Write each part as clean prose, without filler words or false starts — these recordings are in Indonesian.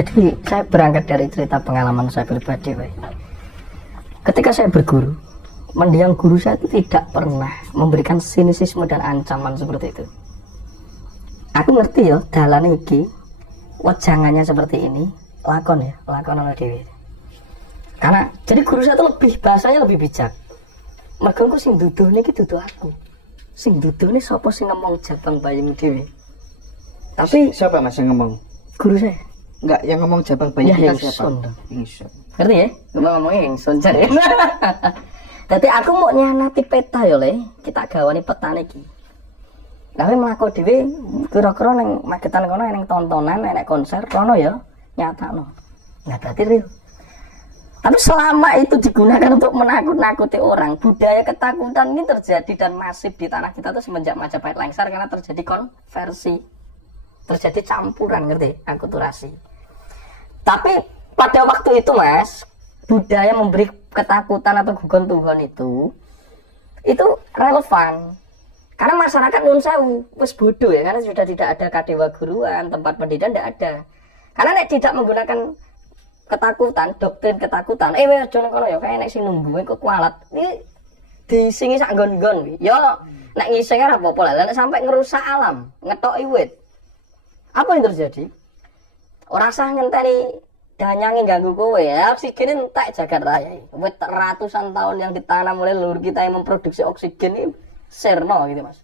Jadi saya berangkat dari cerita pengalaman saya pribadi, Pak. Ketika saya berguru, mendiang guru saya itu tidak pernah memberikan sinisisme dan ancaman seperti itu. Aku ngerti ya, dalan iki wajangannya seperti ini, lakon ana dhewe. Karena jadi guru saya itu lebih bahasanya lebih bijak. Mergo engko sing duduh niki duduh aku. Sing duduh ini sapa sing ngomong jabang bayimu dhewe. Tapi siapa Mas yang ngomong? Guru saya. Enggak, yang ngomong jabang bayi Ya, kita siapa? Ingsun. Ngerti ya? Ngomongnya Ingsun jar ya. Dadi aku mau nyanati peta ya le, kita gawani petane iki. Tapi mlaku dhewe kira-kira ning magetan kono ning tontonan, nek konser kono ya nyatakno. Nah, berarti real. Tapi selama itu digunakan untuk menakut-nakuti orang, budaya ketakutan ini terjadi dan masif di tanah kita tuh semenjak Majapahit lengser karena terjadi konversi, terjadi campuran, ngerti? Akulturasi. Tapi pada waktu itu Mas, budaya memberi ketakutan atau gugon-tugon itu relevan. Karena masyarakat Nun Sewu wis bodoh ya, karena sudah tidak ada kadewa guruan, tempat pendidikan tidak ada. Karena nek tidak menggunakan ketakutan, doktrin ketakutan, aja nang kono ya kayak nek sing nunggu kok kualat. Iki disingi sak nggon-nggon. Ya nek ngising ora apa-apa lah, nek sampai ngerusak alam, ngetoki wit. Apa yang terjadi? Ora sah ngenteni danyange ganggu kowe ya, oksigen entek jagat raya. Wit ratusan tahun yang ditanam oleh leluhur kita yang memproduksi oksigen ini serno gitu Mas.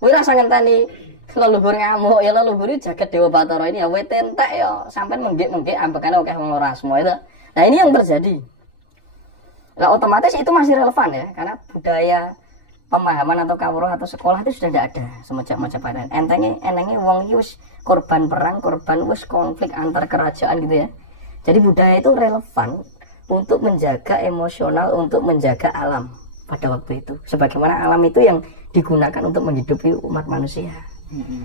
Kowe rasa ngenteni leluhur ngamuk ya leluhur jagat Dewa Batara ini ya wit entek ya sampean menggek-menggek ambekane akeh wong ora semua itu. Nah, ini yang terjadi. Nah, otomatis itu masih relevan ya karena budaya pemahaman atau kawruh atau sekolah itu sudah tidak ada semenjak Majapahit. Entenge wong iki wis korban perang, korban wis konflik antar kerajaan gitu ya. Jadi budaya itu relevan untuk menjaga emosional, untuk menjaga alam pada waktu itu. Sebagaimana alam itu yang digunakan untuk menghidupi umat manusia.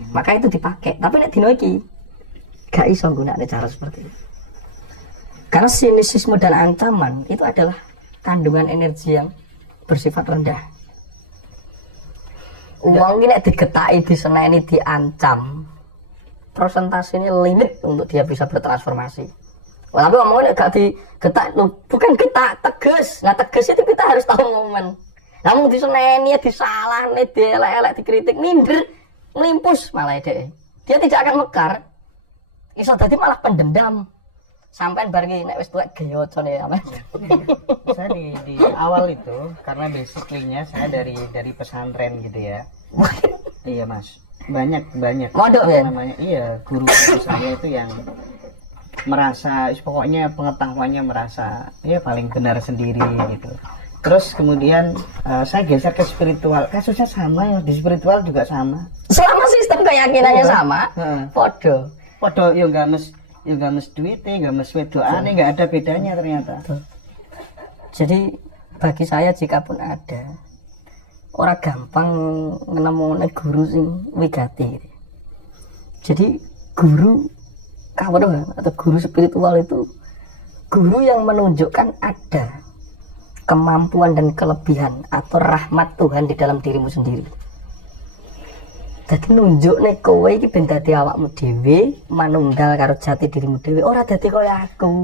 Maka itu dipakai. Tapi nek dino iki gak iso nggunakne cara seperti itu. Karena sinisisme dan ancaman itu adalah kandungan energi yang bersifat rendah. Uang ini nek digetaki, diseneni, diancam, prosentasenya limit untuk dia bisa bertransformasi. Tapi ngomongnya gak digetak, bukan kita tegas. Nah tegas itu kita harus tahu momen. Namun diseneni, disalahne, dielek-elek, dikritik, minder, melimpus malah dia tidak akan mekar. Iso dadi malah pendendam. Sampai bareng nek wis tuwek geyocon ya Mas. Saya di awal itu karena basically-nya saya dari pesantren gitu ya. Iya Mas. Banyak Mondok ya? Namanya iya, guru saya itu yang merasa pokoknya pengetahuannya merasa ya paling benar sendiri gitu. Terus kemudian saya geser ke spiritual. Kasusnya sama ya, di spiritual juga sama. Selama sistem keyakinannya sama, podo yo enggak mes duitnya, enggak mes wedoane, enggak ada bedanya ternyata. Jadi bagi saya jika pun ada orang gampang menemukan guru sing wigati. Jadi guru kawruh atau guru spiritual itu guru yang menunjukkan ada kemampuan dan kelebihan atau rahmat Tuhan di dalam dirimu sendiri. Jadi nunjukne kowe iki ben dadi awakmu dhewe, manunggal karo jati dirimu dhewe, ora dadi kaya aku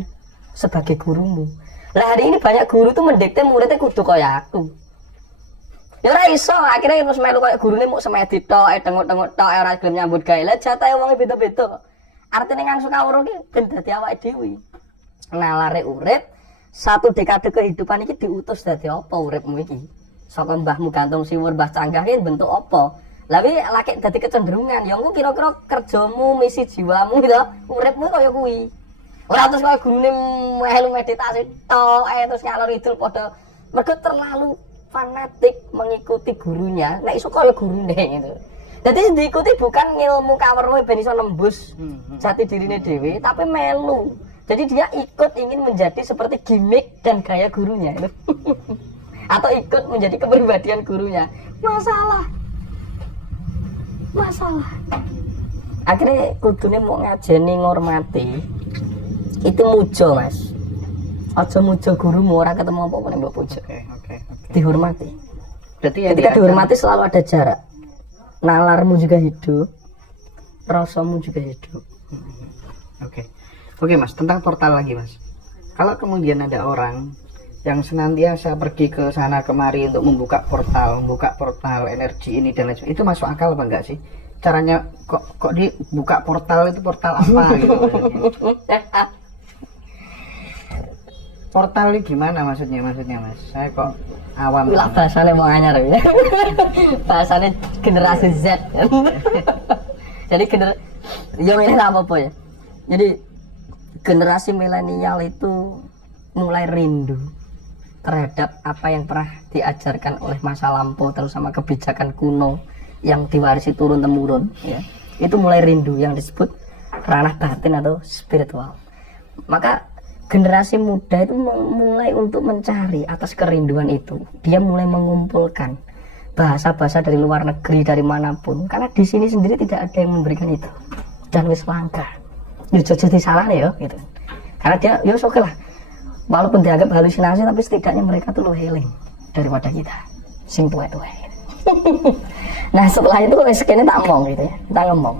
sebagai gurumu. Lah hari ini banyak guru tuh mendikte muridnya kudu kaya aku. Ya ora iso, akhirnya terus melu kaya gurune muk semedi tok, tengok-tengok tok ora gelem nyambut gawe. Lah jatahe wong beda-beda. Artine ngangsu kawruh iki ben dadi awake dhewe. Nalare urip satu dekade kehidupan iki diutus dadi apa uripmu iki? Saka mbahmu gantung siwur, mbah canggah iki bentuk apa? Lawi laki dadi kecenderungan, ya engko kira-kira kerjamu, misi jiwamu gitu, uripmu kaya kuwi. Ora terus kaya gurune melu meditasi tok, terus ngalor idul padha mergo terlalu fanatik mengikuti gurunya, nek iso kaya gurune gitu. Jadi diikuti bukan ilmu kawruh ben iso nembus jati dirine dhewe, tapi melu. Jadi dia ikut ingin menjadi seperti gimmick dan gaya gurunya itu. Atau ikut menjadi kepribadian gurunya. Masalah. Akhirnya kudune mau ngajeni ngormati. Itu mujo Mas. Aja mujo gurumu, ora ketemu apa-apa nek mbok pujo. Oke. Dihormati. Berarti ya ketika dihormati selalu ada jarak. Nalarmu juga hidup, rasamu juga hidup. Oke. Oke Mas, tentang portal lagi Mas. Kalau kemudian ada orang yang senantiasa pergi ke sana kemari untuk membuka portal energi ini dan lain sebagainya, itu masuk akal apa enggak sih? Caranya kok dibuka portal itu portal apa gitu? Portal ini gimana maksudnya Mas? Saya kok awam. Lah bahasanya mau anyar ya. Bahasanya generasi Z. Jadi yang ini apa ya? Jadi generasi milenial itu mulai rindu terhadap apa yang pernah diajarkan oleh masa lampau, terutama kebijakan kuno yang diwarisi turun temurun ya. Itu mulai rindu yang disebut ranah batin atau spiritual. Maka generasi muda itu mulai untuk mencari atas kerinduan itu. Dia mulai mengumpulkan bahasa-bahasa dari luar negeri, dari manapun, karena di sini sendiri tidak ada yang memberikan itu. Dan wis langka. Ya jadi salah ya gitu. Karena dia ya oke lah. Walaupun dianggap halusinasi, tapi setidaknya mereka tuh lebih healing daripada kita sing tuwe-tuwe. Nah setelah itu kayaknya tak ngomong gitu ya, kita ngomong.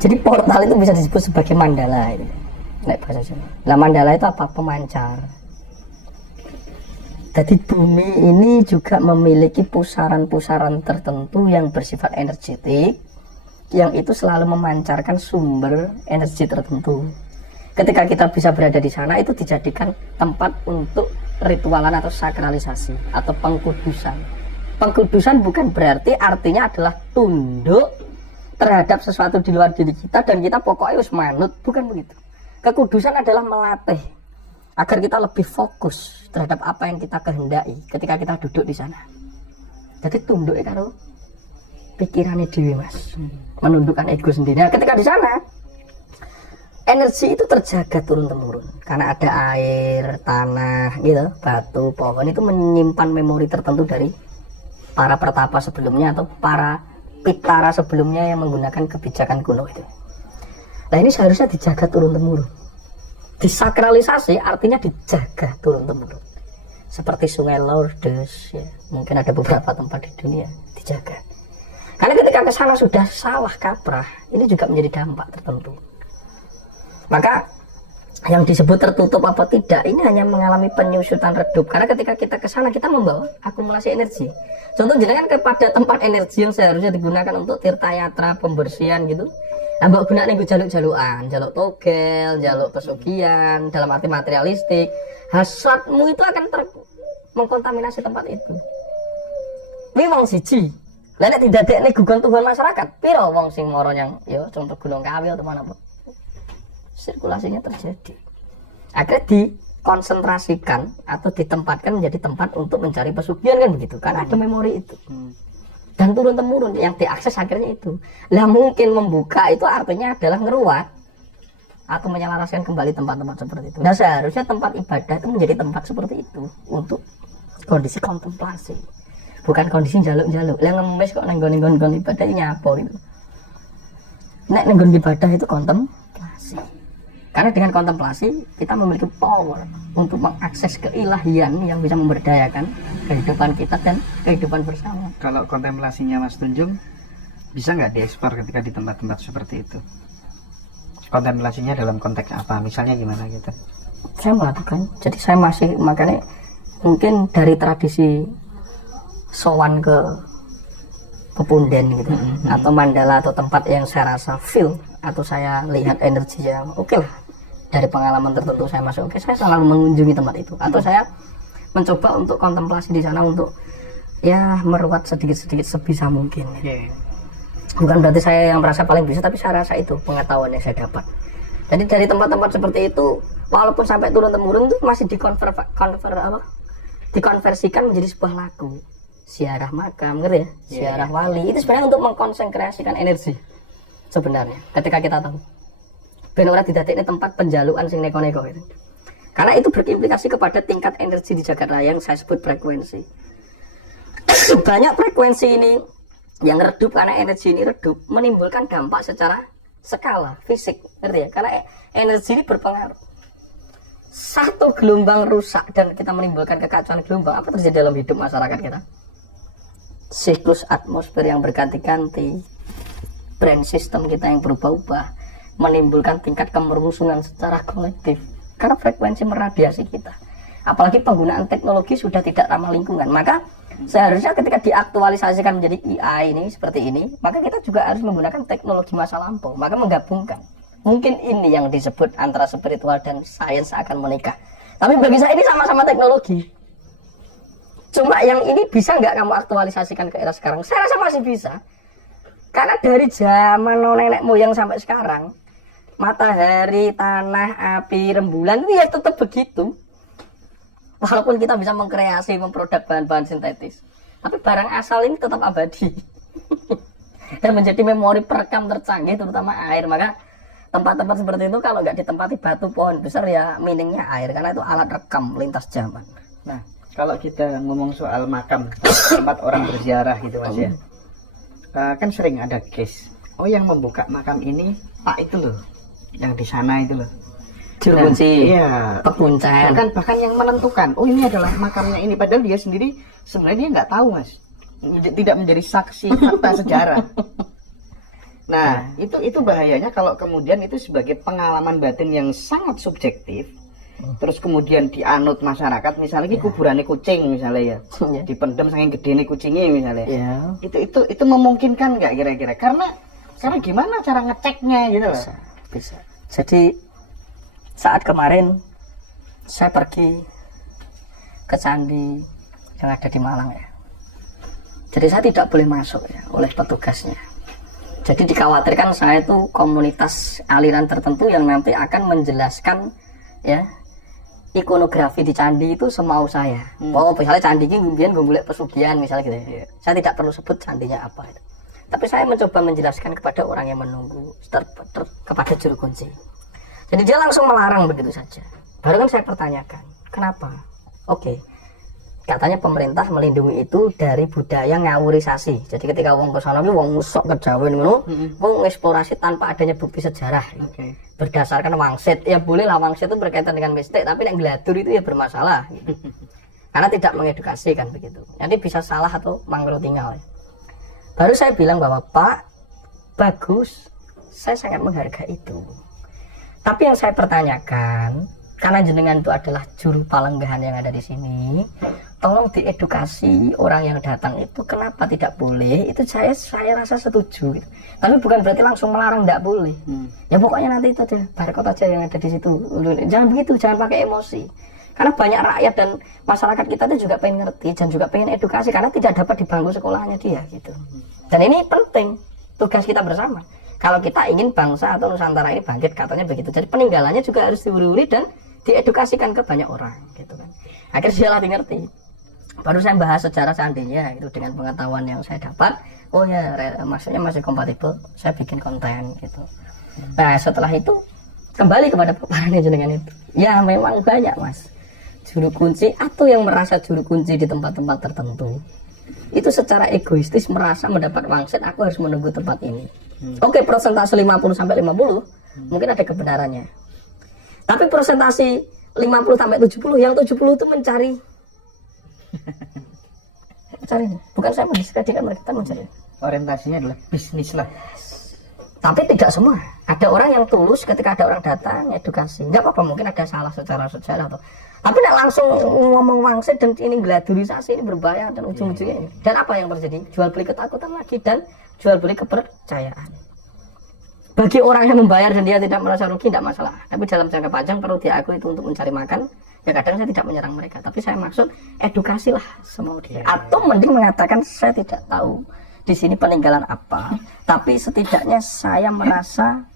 Jadi portal itu bisa disebut sebagai mandala itu. Nek bahasa Jawa. Nah mandala itu apa? Pemancar. Jadi bumi ini juga memiliki pusaran-pusaran tertentu yang bersifat energetik, yang itu selalu memancarkan sumber energi tertentu. Ketika kita bisa berada di sana, itu dijadikan tempat untuk ritualan atau sakralisasi atau pengkudusan. Pengkudusan bukan berarti artinya adalah tunduk terhadap sesuatu di luar diri kita dan kita pokoknya harus manut, bukan begitu. Kekudusan adalah melatih agar kita lebih fokus terhadap apa yang kita kehendaki ketika kita duduk di sana. Jadi tunduk ya karo pikirannya dewi Mas, menundukkan ego sendiri. Nah, ketika di sana energi itu terjaga turun temurun karena ada air, tanah, gitu, batu, pohon itu menyimpan memori tertentu dari para pertapa sebelumnya atau para pitara sebelumnya yang menggunakan kebijakan kuno itu. Nah ini seharusnya dijaga turun temurun. Disakralisasi artinya dijaga turun temurun. Seperti Sungai Lourdes, ya, mungkin ada beberapa tempat di dunia dijaga. Karena ketika ke sana sudah salah kaprah, ini juga menjadi dampak tertentu. Maka yang disebut tertutup apa tidak ini hanya mengalami penyusutan redup, karena ketika kita ke sana kita membawa akumulasi energi. Contoh jenengan kepada tempat energi yang seharusnya digunakan untuk tirta yatra pembersihan gitu, mbok gunakne nggo jaluk-jalukan, jaluk togel, jaluk pesugihan dalam arti materialistik, hasratmu itu akan mengkontaminasi tempat itu. Kuwi wong siji. Lah nek didadekne gugon Tuhan masyarakat, piro wong sing mara yang ya contoh Gunung Kawi atau mana pun. Sirkulasinya terjadi. Akhirnya dikonsentrasikan atau ditempatkan menjadi tempat untuk mencari pesugihan kan begitu. Karena ada memori itu. Dan turun temurun yang diakses akhirnya itu. Lah mungkin membuka itu artinya adalah ngeruat atau menyelaraskan kembali tempat-tempat seperti itu. Nah seharusnya tempat ibadah itu menjadi tempat seperti itu untuk kondisi kontemplasi. Bukan kondisi jaluk-jaluk. Lah ngemis kok nenggon ibadah nyapa gitu. Nek nenggon ibadah itu kontemplasi. Karena dengan kontemplasi kita memiliki power untuk mengakses keilahian yang bisa memberdayakan kehidupan kita dan kehidupan bersama. Kalau kontemplasinya Mas Tunjung bisa nggak dieksplor ketika di tempat-tempat seperti itu? Kontemplasinya dalam konteks apa? Misalnya gimana gitu? Saya melakukan. Jadi saya masih makanya mungkin dari tradisi sowan ke pepunden gitu, atau mandala atau tempat yang saya rasa feel atau saya lihat energi yang oke lah dari pengalaman tertentu saya masuk saya selalu mengunjungi tempat itu atau saya mencoba untuk kontemplasi di sana untuk ya meruat sedikit-sedikit sebisa mungkin. Bukan berarti saya yang merasa paling bisa, tapi saya rasa itu pengetahuan yang saya dapat. Jadi dari tempat-tempat seperti itu walaupun sampai turun temurun itu masih dikonversikan menjadi sebuah lagu. Ziarah makam, ngerti ya? Ziarah wali itu sebenarnya untuk mengkonsentrasikan energi. Sebenarnya ketika kita tahu ben ora didadekne tempat penjalukan sing neko-neko itu. Karena itu berimplikasi kepada tingkat energi di jagat raya yang saya sebut frekuensi. Banyak frekuensi ini yang redup karena energi ini redup menimbulkan dampak secara skala fisik, ngerti ya? Karena energi ini berpengaruh. Satu gelombang rusak dan kita menimbulkan kekacauan gelombang, apa terjadi dalam hidup masyarakat kita? Siklus atmosfer yang berganti-ganti, brain system kita yang berubah-ubah, menimbulkan tingkat kemerusunan secara kolektif karena frekuensi meradiasi kita. Apalagi penggunaan teknologi sudah tidak ramah lingkungan, maka seharusnya ketika diaktualisasikan menjadi AI ini seperti ini, maka kita juga harus menggunakan teknologi masa lampau, maka menggabungkan. Mungkin ini yang disebut antara spiritual dan sains akan menikah. Tapi bagi saya ini sama-sama teknologi. Cuma yang ini bisa nggak kamu aktualisasikan ke era sekarang? Saya rasa masih bisa. Karena dari zaman nenek moyang sampai sekarang, matahari, tanah, api, rembulan itu ya tetap begitu. Walaupun kita bisa mengkreasi, memproduk bahan-bahan sintetis, tapi barang asal ini tetap abadi dan menjadi memori perekam tercanggih, terutama air. Maka tempat-tempat seperti itu kalau nggak ditempati batu pohon besar ya miningnya air, karena itu alat rekam lintas zaman. Nah, kalau kita ngomong soal makam tempat orang berziarah gitu Mas ya, kan sering ada case, oh yang membuka makam ini Pak itu loh, yang di sana itu loh, Juru kunci, iya, pepuncak, bahkan yang menentukan, oh ini adalah makamnya ini, padahal dia sendiri sebenarnya dia nggak tahu Mas, tidak menjadi saksi fakta sejarah. Nah, itu bahayanya kalau kemudian itu sebagai pengalaman batin yang sangat subjektif, terus kemudian dianut masyarakat, misalnya ini kuburannya kucing misalnya ya, dipendam saking gede nih kucingnya misalnya, itu memungkinkan nggak kira-kira? Karena gimana cara ngeceknya gitu loh? Bisa. Jadi saat kemarin saya pergi ke candi yang ada di Malang ya. Jadi saya tidak boleh masuk ya oleh petugasnya. Jadi dikhawatirkan saya itu komunitas aliran tertentu yang nanti akan menjelaskan ya ikonografi di candi itu semau saya. Oh misalnya candi ini kemudian golek pesugihan misalnya gitu ya. Saya tidak perlu sebut candinya apa itu. Tapi saya mencoba menjelaskan kepada orang yang menunggu kepada juru kunci. Jadi dia langsung melarang begitu saja. Baru kan saya pertanyakan, kenapa? Oke, katanya pemerintah melindungi itu dari budaya ngawurisasi. Jadi ketika wong ke sana ki wong sok kejawen ngono, wong eksplorasi tanpa adanya bukti sejarah. Berdasarkan wangsit, ya boleh lah wangsit itu berkaitan dengan mistik, tapi yang gladur itu ya bermasalah. Gitu. Karena tidak mengedukasi kan begitu. Nanti bisa salah atau mangkro tinggal. Baru saya bilang bahwa Pak, bagus, saya sangat menghargai itu. Tapi yang saya pertanyakan, karena jenengan itu adalah juru palenggahan yang ada di sini, tolong diedukasi orang yang datang itu kenapa tidak boleh. Itu saya rasa setuju. Gitu. Tapi bukan berarti langsung melarang tidak boleh. Ya pokoknya nanti itu aja, barcode aja yang ada di situ. Jangan begitu, jangan pakai emosi. Karena banyak rakyat dan masyarakat kita itu juga pengen ngerti dan juga pengen edukasi karena tidak dapat di bangku sekolahnya dia gitu. Dan ini penting, tugas kita bersama. Kalau kita ingin bangsa atau Nusantara ini bangkit, katanya begitu. Jadi peninggalannya juga harus diuri-uri dan diedukasikan ke banyak orang, gitu kan. Akhirnya dia lah ngerti. Baru saya bahas sejarah seandainya itu dengan pengetahuan yang saya dapat. Oh ya, maksudnya masih kompatibel. Saya bikin konten, gitu. Nah setelah itu kembali kepada paparan jenengan itu. Ya memang banyak Mas juru kunci atau yang merasa juru kunci di tempat-tempat tertentu. Itu secara egoistis merasa mendapat wangsit, aku harus menunggu tempat ini. Oke, persentase 50 sampai 50 mungkin ada kebenarannya. Tapi persentase 50 sampai 70, yang 70 itu mencari bukan saya mendiskreditkan mereka, mencari. Orientasinya adalah bisnis lah. Tapi tidak semua. Ada orang yang tulus ketika ada orang datang edukasi. Enggak apa-apa, mungkin ada salah secara sejarah atau. Tapi tidak langsung ngomong wangsit dan ini gladurisasi ini berbahaya dan ujung-ujungnya ini. Dan apa yang terjadi? Jual beli ketakutan lagi dan jual beli kepercayaan. Bagi orang yang membayar dan dia tidak merasa rugi tidak masalah. Tapi dalam jangka panjang perlu diakui itu untuk mencari makan. Ya kadang saya tidak menyerang mereka. Tapi saya maksud edukasilah semua dia. Atau mending mengatakan saya tidak tahu di sini peninggalan apa. Tapi setidaknya saya merasa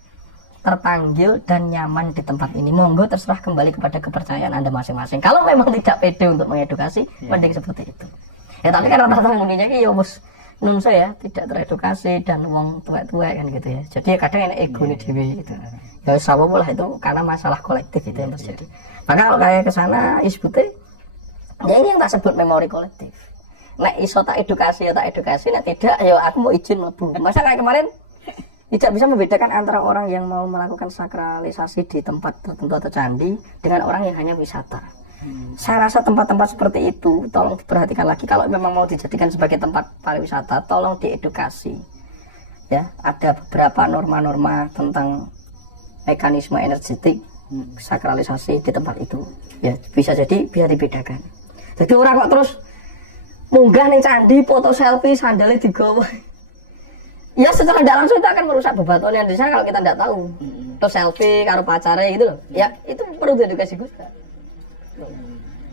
terpanggil dan nyaman di tempat ini. Monggo terserah kembali kepada kepercayaan Anda masing-masing. Kalau memang tidak pede untuk mengedukasi, mending seperti itu. Ya tapi kan rata-rata penghuninya ya bos nun saya tidak teredukasi dan wong tua-tua kan gitu ya. Jadi kadang enak ego nih dewi gitu. Ya sama lah itu karena masalah kolektif itu yang terjadi. Maka kalau kayak ke sana isbute ya ini yang tak sebut memori kolektif. Nek iso tak edukasi ya tak edukasi, nek tidak ya aku mau izin mlebu. Masa kayak kemarin tidak bisa membedakan antara orang yang mau melakukan sakralisasi di tempat tertentu atau candi dengan orang yang hanya wisata. Saya rasa tempat-tempat seperti itu tolong diperhatikan lagi. Kalau memang mau dijadikan sebagai tempat pariwisata, tolong diedukasi. Ya, ada beberapa norma-norma tentang mekanisme energetik sakralisasi di tempat itu. Ya bisa jadi biar dibedakan. Jadi orang kok terus munggah nih candi, foto selfie, sandalnya digawa. Ya secara tidak langsung itu akan merusak bebatuan yang di sana kalau kita tidak tahu. Terus selfie karo pacarnya gitu loh. Ya itu perlu diedukasi juga.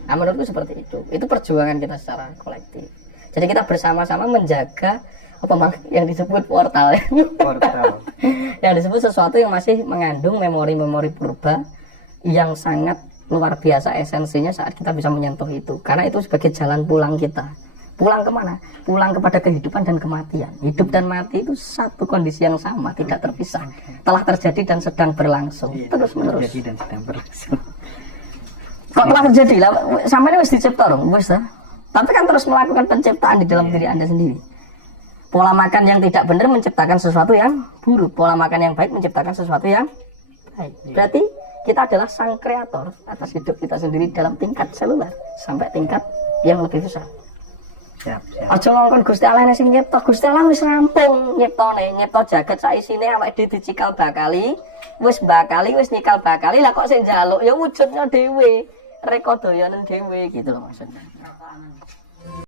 Nah menurutku seperti itu. Itu perjuangan kita secara kolektif. Jadi kita bersama-sama menjaga yang disebut portal. Portal. Yang disebut sesuatu yang masih mengandung memori-memori purba yang sangat luar biasa esensinya saat kita bisa menyentuh itu. Karena itu sebagai jalan pulang kita. Pulang kemana? Pulang kepada kehidupan dan kematian. Hidup dan mati itu satu kondisi yang sama, tidak terpisah. Telah terjadi dan sedang berlangsung. Terus menerus. Terjadi dan sedang berlangsung. Kok telah terjadi lah? Sampai ini wis dicipta dong, wis lah. Tapi kan terus melakukan penciptaan di dalam diri Anda sendiri. Pola makan yang tidak benar menciptakan sesuatu yang buruk. Pola makan yang baik menciptakan sesuatu yang baik. Berarti kita adalah sang kreator atas hidup kita sendiri dalam tingkat seluler sampai tingkat yang lebih besar. Siap. Aja ngongkon Gusti Allah sing nyipta, Gusti Allah wis rampung nyiptane, nyipta jagat sak isine awake dhewe dicikal bakali, wis nyikal bakali, lah kok sing njaluk ya wujudnya dhewe, reka doyanen dhewe gitu loh maksudnya.